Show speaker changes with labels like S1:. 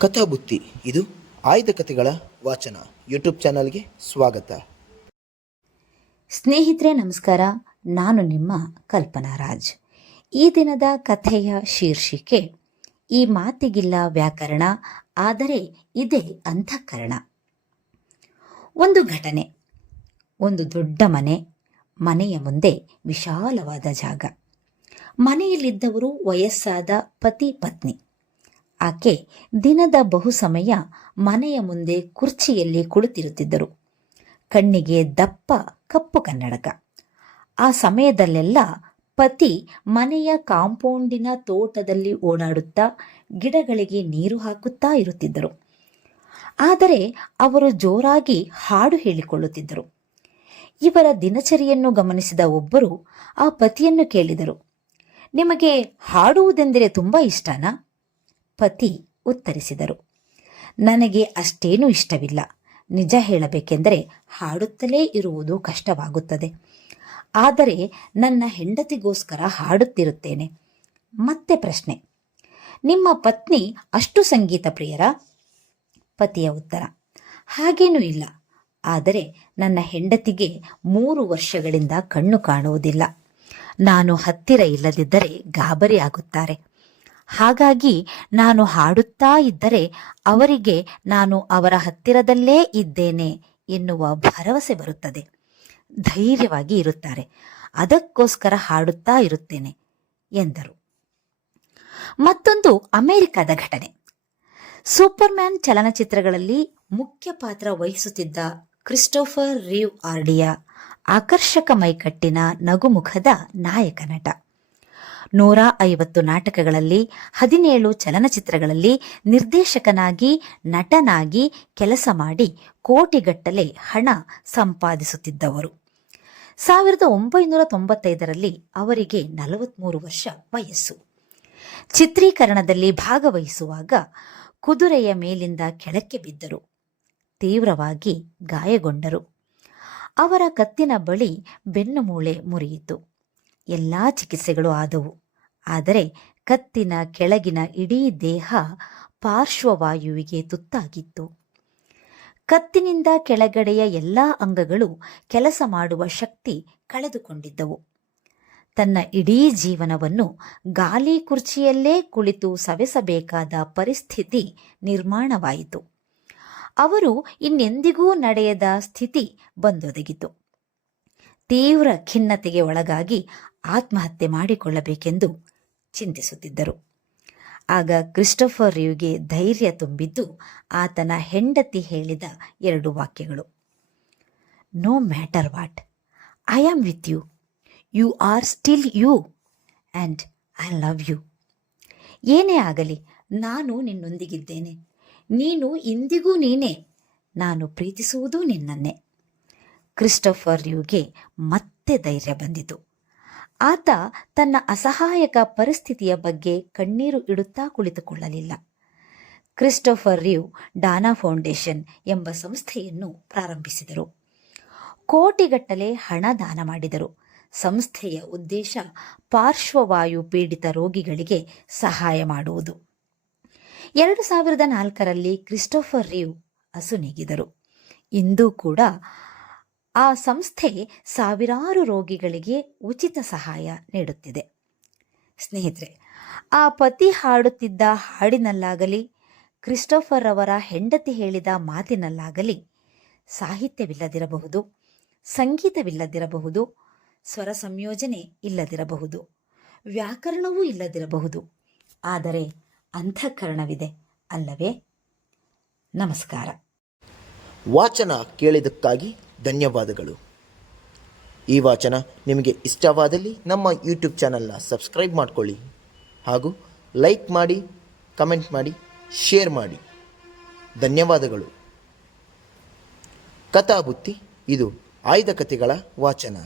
S1: ಕಥಾಬುತ್ತಿ, ಇದು ಆಯ್ದ ಕಥೆಗಳ ವಾಚನ. ಯೂಟ್ಯೂಬ್ ಚಾನಲ್ಗೆ ಸ್ವಾಗತ.
S2: ಸ್ನೇಹಿತರೆ, ನಮಸ್ಕಾರ. ನಾನು ನಿಮ್ಮ ಕಲ್ಪನಾ ರಾಜ್. ಈ ದಿನದ ಕಥೆಯ ಶೀರ್ಷಿಕೆ, ಈ ಮಾತಿಗಿಲ್ಲ ವ್ಯಾಕರಣ, ಆದರೆ ಇದೇ ಅಂತಃಕರಣ ಒಂದು ಘಟನೆ, ಒಂದು ದೊಡ್ಡ ಮನೆ, ಮನೆಯ ಮುಂದೆ ವಿಶಾಲವಾದ ಜಾಗ. ಮನೆಯಲ್ಲಿದ್ದವರು ವಯಸ್ಸಾದ ಪತಿ ಪತ್ನಿ. ಆಕೆ ದಿನದ ಬಹು ಸಮಯ ಮನೆಯ ಮುಂದೆ ಕುರ್ಚಿಯಲ್ಲಿ ಕುಳಿತಿರುತ್ತಿದ್ದರು. ಕಣ್ಣಿಗೆ ದಪ್ಪ ಕಪ್ಪು ಕನ್ನಡಕ. ಆ ಸಮಯದಲ್ಲೆಲ್ಲ ಪತಿ ಮನೆಯ ಕಾಂಪೌಂಡಿನ ತೋಟದಲ್ಲಿ ಓಡಾಡುತ್ತಾ ಗಿಡಗಳಿಗೆ ನೀರು ಹಾಕುತ್ತಾ ಇರುತ್ತಿದ್ದರು. ಆದರೆ ಅವರು ಜೋರಾಗಿ ಹಾಡು ಹೇಳಿಕೊಳ್ಳುತ್ತಿದ್ದರು. ಇವರ ದಿನಚರಿಯನ್ನು ಗಮನಿಸಿದ ಒಬ್ಬರು ಆ ಪತಿಯನ್ನು ಕೇಳಿದರು. ನಿಮಗೆ ಹಾಡುವುದೆಂದರೆ ತುಂಬ ಇಷ್ಟನಾ? ಪತಿ ಉತ್ತರಿಸಿದರು. ನನಗೆ ಅಷ್ಟೇನೂ ಇಷ್ಟವಿಲ್ಲ. ನಿಜ ಹೇಳಬೇಕೆಂದರೆ ಹಾಡುತ್ತಲೇ ಇರುವುದು ಕಷ್ಟವಾಗುತ್ತದೆ. ಆದರೆ ನನ್ನ ಹೆಂಡತಿಗೋಸ್ಕರ ಹಾಡುತ್ತಿರುತ್ತೇನೆ. ಮತ್ತೆ ಪ್ರಶ್ನೆ, ನಿಮ್ಮ ಪತ್ನಿ ಅಷ್ಟು ಸಂಗೀತ ಪ್ರಿಯರ? ಪತಿಯ ಉತ್ತರ, ಹಾಗೇನೂ ಇಲ್ಲ. ಆದರೆ ನನ್ನ ಹೆಂಡತಿಗೆ ಮೂರು ವರ್ಷಗಳಿಂದ ಕಣ್ಣು ಕಾಣುವುದಿಲ್ಲ. ನಾನು ಹತ್ತಿರ ಇಲ್ಲದಿದ್ದರೆ ಗಾಬರಿ ಆಗುತ್ತಾರೆ. ಹಾಗಾಗಿ ನಾನು ಹಾಡುತ್ತಾ ಇದ್ದರೆ ಅವರಿಗೆ ನಾನು ಅವರ ಹತ್ತಿರದಲ್ಲೇ ಇದ್ದೇನೆ ಎನ್ನುವ ಭರವಸೆ ಬರುತ್ತದೆ. ಧೈರ್ಯವಾಗಿ ಇರುತ್ತಾರೆ. ಅದಕ್ಕೋಸ್ಕರ ಹಾಡುತ್ತಾ ಇರುತ್ತೇನೆ ಎಂದರು. ಮತ್ತೊಂದು ಅಮೆರಿಕದ ಘಟನೆ. ಸೂಪರ್ಮ್ಯಾನ್ ಚಲನಚಿತ್ರಗಳಲ್ಲಿ ಮುಖ್ಯ ಪಾತ್ರ ವಹಿಸುತ್ತಿದ್ದ ಕ್ರಿಸ್ಟೋಫರ್ ರಿವ್ ಆರ್ಡಿಯಾ ಆಕರ್ಷಕ ಮೈಕಟ್ಟಿನ ನಗುಮುಖದ ನಾಯಕ ನಟ. ನೂರ ಐವತ್ತು ನಾಟಕಗಳಲ್ಲಿ, ಹದಿನೇಳು ಚಲನಚಿತ್ರಗಳಲ್ಲಿ ನಿರ್ದೇಶಕನಾಗಿ, ನಟನಾಗಿ ಕೆಲಸ ಮಾಡಿ ಕೋಟಿಗಟ್ಟಲೆ ಹಣ ಸಂಪಾದಿಸುತ್ತಿದ್ದವರು. ಸಾವಿರದ ಒಂಬೈನೂರ ತೊಂಬತ್ತೈದರಲ್ಲಿ ಅವರಿಗೆ ನಲವತ್ಮೂರು ವರ್ಷ ವಯಸ್ಸು. ಚಿತ್ರೀಕರಣದಲ್ಲಿ ಭಾಗವಹಿಸುವಾಗ ಕುದುರೆಯ ಮೇಲಿಂದ ಕೆಳಕ್ಕೆ ಬಿದ್ದರು. ತೀವ್ರವಾಗಿ ಗಾಯಗೊಂಡರು. ಅವರ ಕತ್ತಿನ ಬಳಿ ಬೆನ್ನುಮೂಳೆ ಮುರಿಯಿತು. ಎಲ್ಲಾ ಚಿಕಿತ್ಸೆಗಳು ಆದವು. ಆದರೆ ಕತ್ತಿನ ಕೆಳಗಿನ ಇಡೀ ದೇಹ ಪಾರ್ಶ್ವವಾಯುವಿಗೆ ತುತ್ತಾಗಿತ್ತು. ಕತ್ತಿನಿಂದ ಕೆಳಗಡೆಯ ಎಲ್ಲ ಅಂಗಗಳು ಕೆಲಸ ಮಾಡುವ ಶಕ್ತಿ ಕಳೆದುಕೊಂಡಿದ್ದವು. ತನ್ನ ಇಡೀ ಜೀವನವನ್ನು ಗಾಲಿ ಕುರ್ಚಿಯಲ್ಲೇ ಕುಳಿತು ಸವೆಸಬೇಕಾದ ಪರಿಸ್ಥಿತಿ ನಿರ್ಮಾಣವಾಯಿತು. ಅವರು ಇನ್ನೆಂದಿಗೂ ನಡೆಯದ ಸ್ಥಿತಿ ಬಂದೊದಗಿತು. ತೀವ್ರ ಖಿನ್ನತೆಗೆ ಒಳಗಾಗಿ ಆತ್ಮಹತ್ಯೆ ಮಾಡಿಕೊಳ್ಳಬೇಕೆಂದು ಚಿಂತಿಸುತ್ತಿದ್ದರು. ಆಗ ಕ್ರಿಸ್ಟೋಫರ್ ರಿವ್ಗೆ ಧೈರ್ಯ ತುಂಬಿದ್ದು ಆತನ ಹೆಂಡತಿ ಹೇಳಿದ ಎರಡು ವಾಕ್ಯಗಳು. No matter what I am with you you are still you and I love you ಏನೇ ಆಗಲಿ, ನಾನು ನಿನ್ನೊಂದಿಗಿದ್ದೇನೆ. ನೀನು ಇಂದಿಗೂ ನೀನೇ. ನಾನು ಪ್ರೀತಿಸುವುದೂ ನಿನ್ನನ್ನೇ. ಕ್ರಿಸ್ಟೋಫರ್ ರಿವ್ಗೆ ಮತ್ತೆ ಧೈರ್ಯ ಬಂದಿತು. ಆತ ತನ್ನ ಅಸಹಾಯಕ ಪರಿಸ್ಥಿತಿಯ ಬಗ್ಗೆ ಕಣ್ಣೀರು ಇಡುತ್ತಾ ಕುಳಿತುಕೊಳ್ಳಲಿಲ್ಲ. ಕ್ರಿಸ್ಟೋಫರ್ ರಿವ್, ಡಾನಾ ಫೌಂಡೇಶನ್ ಎಂಬ ಸಂಸ್ಥೆಯನ್ನು ಪ್ರಾರಂಭಿಸಿದರು. ಕೋಟಿಗಟ್ಟಲೆ ಹಣ ದಾನ ಮಾಡಿದರು. ಸಂಸ್ಥೆಯ ಉದ್ದೇಶ ಪಾರ್ಶ್ವವಾಯು ಪೀಡಿತ ರೋಗಿಗಳಿಗೆ ಸಹಾಯ ಮಾಡುವುದು. ಎರಡು ಸಾವಿರದ ನಾಲ್ಕರಲ್ಲಿ ಕ್ರಿಸ್ಟೋಫರ್ ರಿವ್ ಅಸುನೀಗಿದರು ಇಂದೂ ಕೂಡ ಆ ಸಂಸ್ಥೆ ಸಾವಿರಾರು ರೋಗಿಗಳಿಗೆ ಉಚಿತ ಸಹಾಯ ನೀಡುತ್ತಿದೆ. ಸ್ನೇಹಿತರೆ, ಆ ಪತಿ ಹಾಡುತ್ತಿದ್ದ ಹಾಡಿನಲ್ಲಾಗಲಿ, ಕ್ರಿಸ್ಟೋಫರ್ ಅವರ ಹೆಂಡತಿ ಹೇಳಿದ ಮಾತಿನಲ್ಲಾಗಲಿ ಸಾಹಿತ್ಯವಿಲ್ಲದಿರಬಹುದು, ಸಂಗೀತವಿಲ್ಲದಿರಬಹುದು, ಸ್ವರ ಸಂಯೋಜನೆ ಇಲ್ಲದಿರಬಹುದು, ವ್ಯಾಕರಣವೂ ಇಲ್ಲದಿರಬಹುದು. ಆದರೆ ಅಂತಃಕರಣವಿದೆ ಅಲ್ಲವೇ? ನಮಸ್ಕಾರ.
S1: ವಾಚನ ಕೇಳಿದ್ದಕ್ಕಾಗಿ ಧನ್ಯವಾದಗಳು. ಈ ವಾಚನ ನಿಮಗೆ ಇಷ್ಟವಾದಲ್ಲಿ ನಮ್ಮ ಯೂಟ್ಯೂಬ್ ಚಾನಲ್ನ ಸಬ್ಸ್ಕ್ರೈಬ್ ಮಾಡಿಕೊಳ್ಳಿ. ಹಾಗೂ ಲೈಕ್ ಮಾಡಿ ಕಮೆಂಟ್ ಮಾಡಿ ಶೇರ್ ಮಾಡಿ. ಧನ್ಯವಾದಗಳು. ಕಥಾಬುತ್ತಿ, ಇದು ಆಯ್ದ ಕಥೆಗಳ ವಾಚನ.